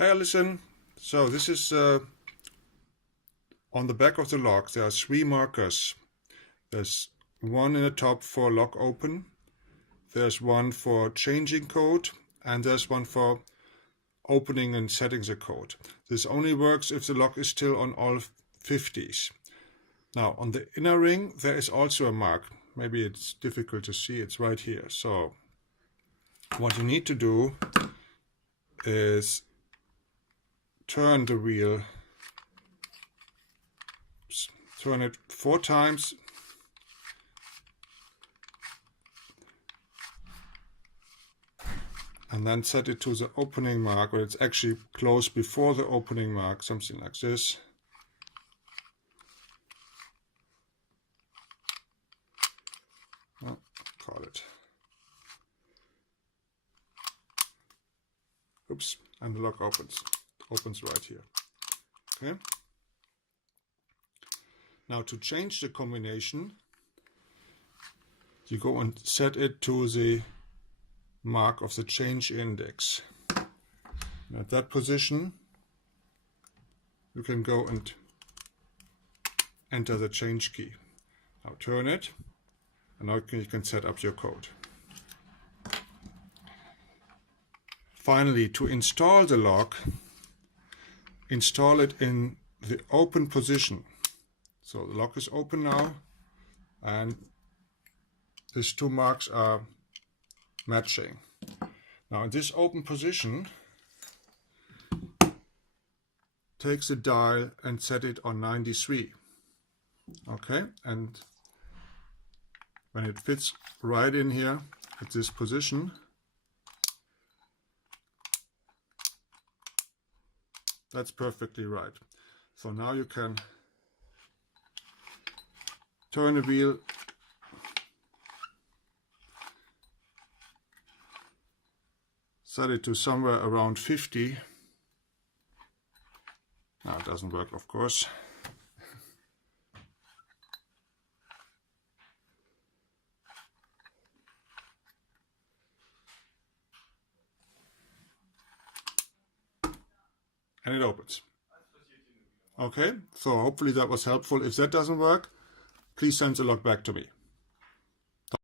Hi, Alison. So this is on the back of the lock. There are 3 markers. There's one in the top for lock open. There's one for changing code, and there's one for opening and setting the code. This only works if the lock is still on all 50s. Now on the inner ring there is also a mark. Maybe it's difficult to see, it's right here. So what you need to do is turn the wheel, turn it 4 times, and then set it to the opening mark, or it's actually close before the opening mark, something like this. Call it. Oops, and the lock opens right here. Okay. Now to change the combination, you go and set it to the mark of the change index. And at that position, you can go and enter the change key. Now turn it, and now you can set up your code. Finally, to install the lock, install it in the open position. So the lock is open now, and these 2 marks are matching. Now in this open position, take the dial and set it on 93. Okay, and when it fits right in here at this position, that's perfectly right. So now you can turn the wheel set it to somewhere around 50. Now it doesn't work, of course. And it opens. Okay, so hopefully that was helpful. If that doesn't work, please send the lock back to me.